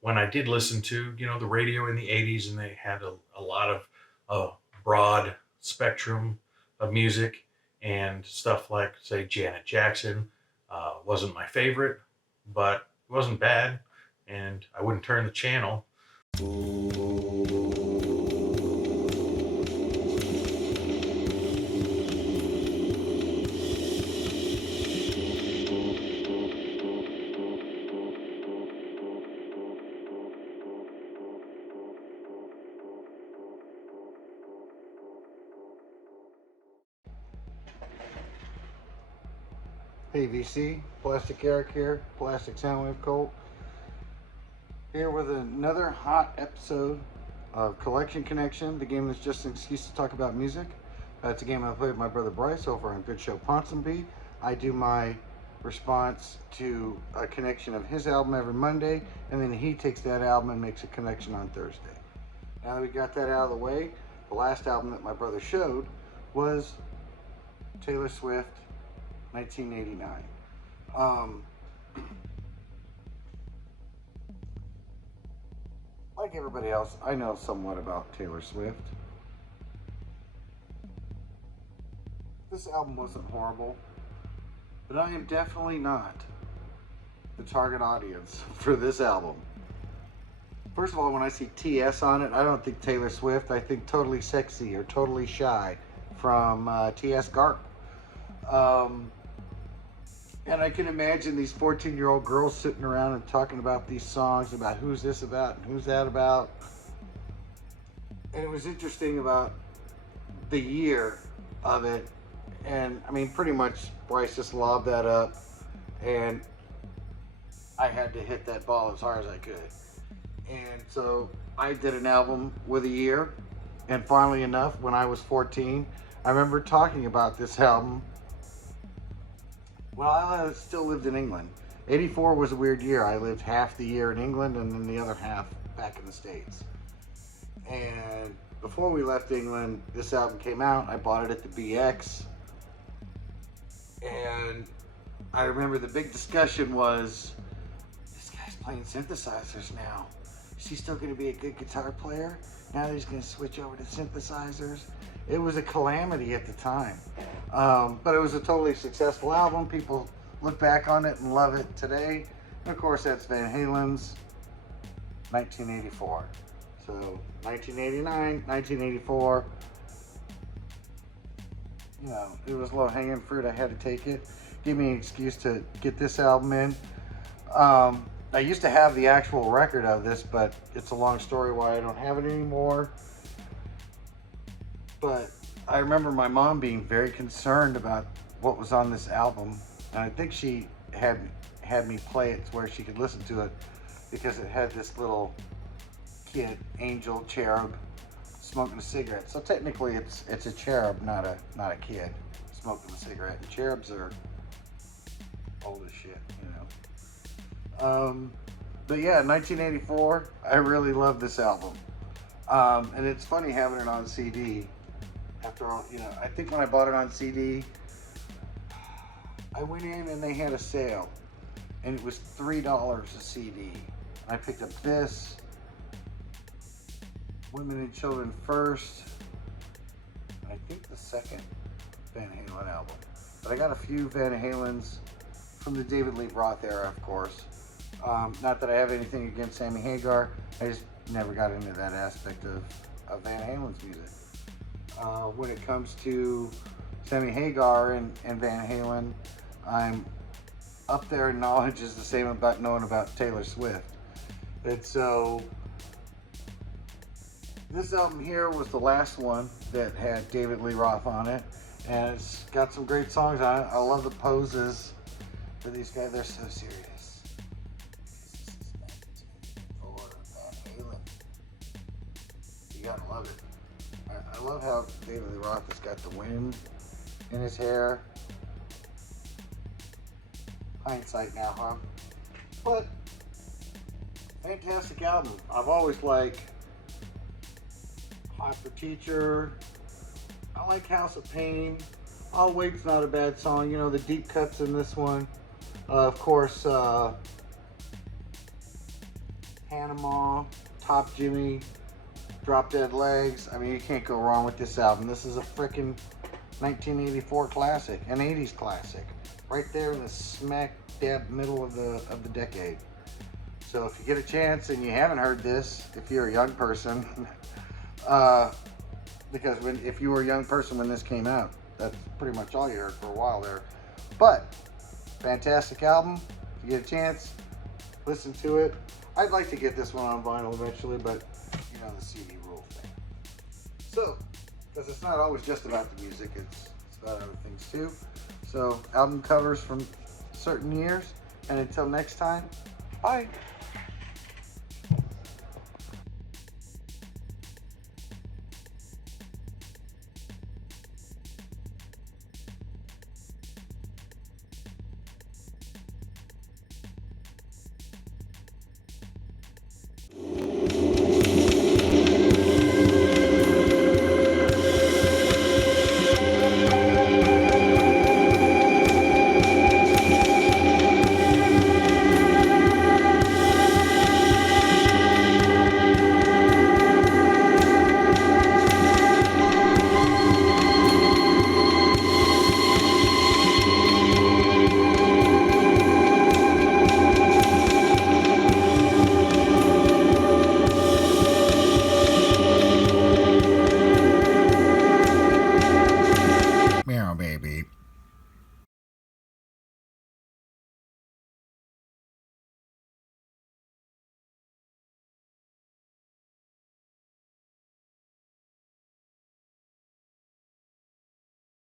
when I did listen to, the radio in the 80s, and they had a lot of uh, broad spectrum of music and stuff like, say, Janet Jackson, wasn't my favorite, but it wasn't bad, and I wouldn't turn the channel. Hey VC, Plastic Eric here, Plastic Soundwave Cult, here with another hot episode of Collection Connection, the game that's just an excuse to talk about music. It's a game I play with my brother Bryce over on Good Show Ponsonby. I do my response to a connection of his album every Monday, and then he takes that album and makes a connection on Thursday. Now that we got that out of the way, the last album that my brother showed was Taylor Swift, 1989. Like everybody else, I know somewhat about Taylor Swift. This album wasn't horrible, but I am definitely not the target audience for this album. First of all, when I see TS on it, I don't think Taylor Swift. I think Totally Sexy or Totally Shy from TS Garp. And I can imagine these 14-year-old girls sitting around and talking about these songs, about who's this about and who's that about. And it was interesting about the year of it. And I mean, pretty much Bryce just lobbed that up, and I had to hit that ball as hard as I could. And so I did an album with a year, and finally enough, when I was 14, I remember talking about this album. Well, I still lived in England. 84 was a weird year. I lived half the year in England and then the other half back in the States. And before we left England, this album came out. I bought it at the BX. And I remember the big discussion was, this guy's playing synthesizers now. Is he still going to be a good guitar player? Now that he's going to switch over to synthesizers? It was a calamity at the time. But it was a totally successful album. People look back on it and love it today. And of course, that's Van Halen's 1984. So 1989, 1984. It was low-hanging fruit. I had to take it. Give me an excuse to get this album in. I used to have the actual record of this, but it's a long story why I don't have it anymore. But I remember my mom being very concerned about what was on this album, and I think she had me play it to where she could listen to it because it had this little kid, angel, cherub, smoking a cigarette. So technically, it's a cherub, not a kid smoking a cigarette. And cherubs are old as shit, But yeah, 1984. I really love this album, and it's funny having it on CD. After all, I think when I bought it on CD, I went in and they had a sale, and it was $3 a CD. I picked up this, Women and Children First, and I think the second Van Halen album. But I got a few Van Halens from the David Lee Roth era, of course. Not that I have anything against Sammy Hagar, I just never got into that aspect of Van Halen's music. When it comes to Sammy Hagar and Van Halen, I'm up there in knowledge is the same about knowing about Taylor Swift. And so this album here was the last one that had David Lee Roth on it, and it's got some great songs on it. I love the poses for these guys. They're so serious. Or Van Halen. You gotta love it. I love how David Lee Roth has got the wind in his hair. Hindsight now, huh? But fantastic album. I've always liked Hot for Teacher. I like House of Pain. I'll Wait's not a bad song. The deep cuts in this one. Of course, Panama, Top Jimmy, Drop Dead Legs. I mean, you can't go wrong with this album. This is a freaking 1984 classic, an 80s classic, right there in the smack dab middle of the decade. So if you get a chance and you haven't heard this, if you're a young person, because if you were a young person when this came out, that's pretty much all you heard for a while there. But fantastic album. If you get a chance, listen to it. I'd like to get this one on vinyl eventually, but you know the CD rule thing. So, because it's not always just about the music, it's about other things too. So, album covers from certain years, and until next time, bye. Meow, baby.